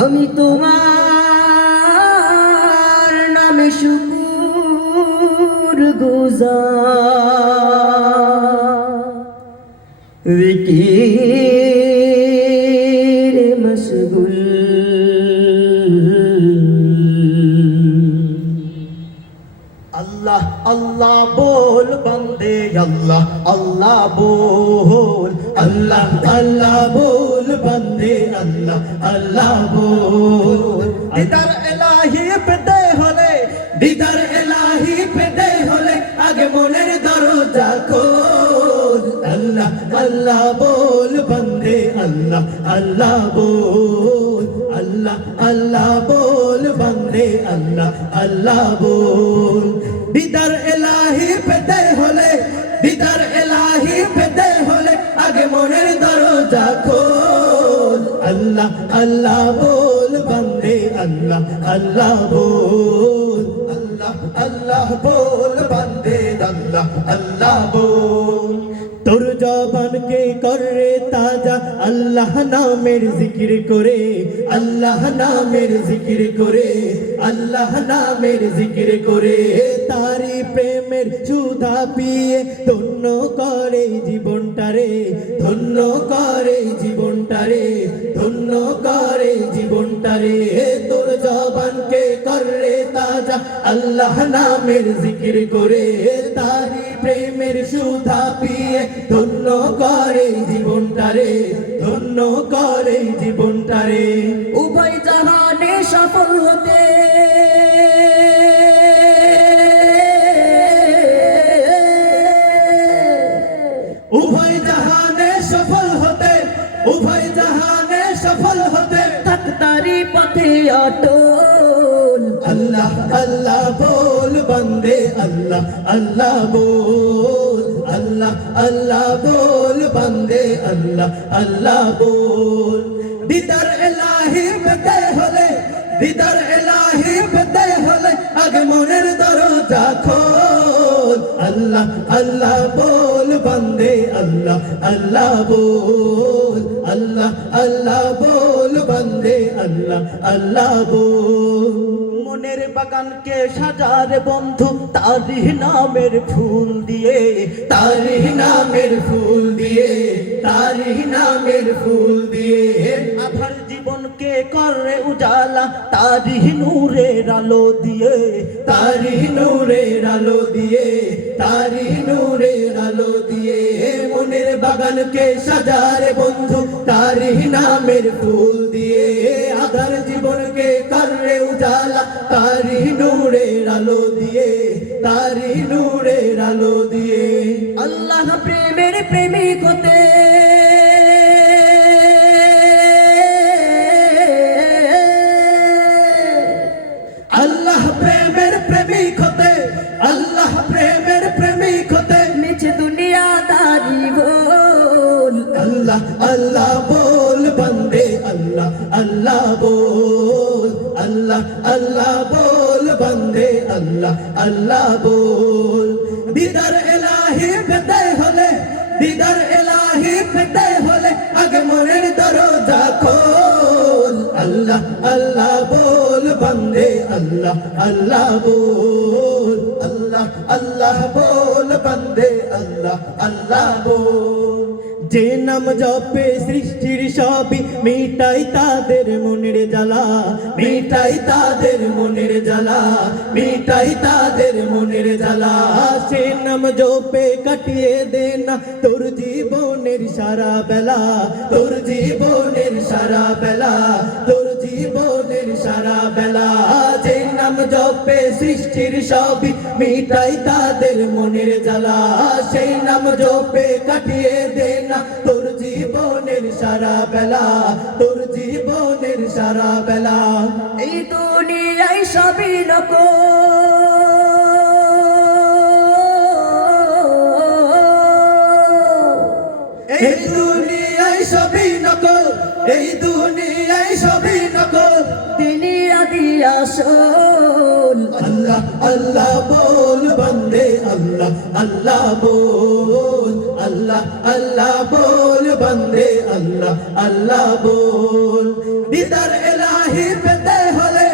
আমি তোমার নামে শুকুর গুজার জিকির মশগুল আল্লাহ আল্লাহ বল বন্দে আল্লাহ আল্লাহ বল আল্লাহ আল্লাহ বল বন্দে আল্লাহ আল্লাহ বল দিদার এলাহি পেতে হলে দিদার এলাহি পেতে হলে আগে মনের দরজা খোল। আল্লাহ আল্লাহ বল, বন্দে আল্লাহ আল্লাহ বল। আল্লাহ আল্লাহ বল, বন্দে আল্লাহ আল্লাহ বল। দিদার এলাহি পেতে হলে, দিদার এলাহি পেতে হলে আগে মনের দরজা খোল। আল্লাহ আল্লাহ বল, বন্দে আল্লাহ আল্লাহ বল। আল্লাহ বল, বন্দে আল্লাহ আল্লাহ বল। তোর জবানকে করে তাজা, আল্লাহ নামের জিকির করে, আল্লাহ নামের জিকির করে, আল্লাহ নামের জিকির করে। তারি প্রেমের সুধা পিয়ে ধন্য করে জীবনটারে ধন্য করে জীবনটারে ধন্য করে জবানকে করে তাজা আল্লাহ নামের জিকির করে তারি প্রেমের সুধা পিয়ে ধন্য করে জীবনটারে ধন্য করে জীবনটারে উভয় জাহানে সফল হতে। উভয় জাহানে সফল হতে উভয় জাহানে সফল হতে। তাকতারি পথে আল্লাহ বল, বন্দে আল্লাহ আল্লাহ বল, আল্লাহ আল্লাহ বল, বন্দে আল্লাহ আল্লাহ বল। দিদার এলাহি পেতে হলে, দিদার এলাহি পেতে হলে, আগে মনের দরজা খোল। আল্লাহ আল্লাহ বল, বন্দে আল্লাহ আল্লাহ বল। আল্লাহ আল্লাহ বল, বন্দে আল্লাহ আল্লাহ বল। মনের বাগানকে সাজার বন্ধু তারি নামের ফুল দিয়ে তারি নামের ফুল দিয়ে তারি নামের ফুল দিয়ে। আধার জীবনকে করে উজালা তারি নূরের আলো দিয়ে তারি নূরের আলো দিয়ে তারি নূরের আলো দিয়ে। মনের বাগানকে সাজার বন্ধু তারি নামের ফুল দিয়ে। আধার জীবনকে করে উজালা তারি নূরের আলো দিয়ে তারি নূরের আলো দিয়ে। আল্লাহ প্রেমের প্রেমিক হতে। আল্লাহ প্রেমের প্রেমিক হতে আল্লাহ প্রেমের প্রেমিক হতে। নিচে দুনিয়া দারি বল। আল্লাহ আল্লাহ বল। বন্দে আল্লাহ আল্লাহ বল, আল্লাহ আল্লাহ বল, বন্দে আল্লাহ আল্লাহ বল। দিদার এলাহি পেতে হলে, দিদার এলাহি পেতে হলে আগে মনের দরজা খোল। আল্লাহ আল্লাহ বল, বন্দে আল্লাহ আল্লাহ বল। আল্লাহ আল্লাহ বল, বন্দে আল্লাহ আল্লাহ বল। যে নাম জপে সৃষ্টির সবই মিটাই তাদের মনের জ্বালা, মিটাই তাদের মনের জ্বালা, মিটাই তাদের মনের জ্বালা। সে নাম জপে কাটিয়ে দে না তোর জীবনের সারা বেলা, তোর জীবনের সারা বেলা, তোর জীবনের সারা বেলা। যে নাম জপে সৃষ্টির সবই মিটাই তাদের মনের জ্বালা, সেই নাম জপে কাটিয়ে না তোর জীবনের সারা বেলা তোর জীবনের সারা বেলা। এই দুনিয়ায় সবই রকম এই দুনিয়ায় সবই নকল এই দুনিয়ায় সবই নকল। তিনি আদি আসো আল্লাহ আল্লাহ বল বন্দে, আল্লাহ আল্লাহ বল, আল্লাহ আল্লাহ বল বন্দে, আল্লাহ আল্লাহ বল। দিদার এলাহি পেতে হলে,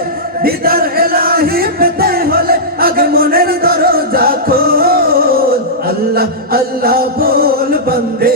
দিদার এলাহি পেতে হলে আগে মনের দরজা খোল। আল্লাহ আল্লাহ বল বন্দে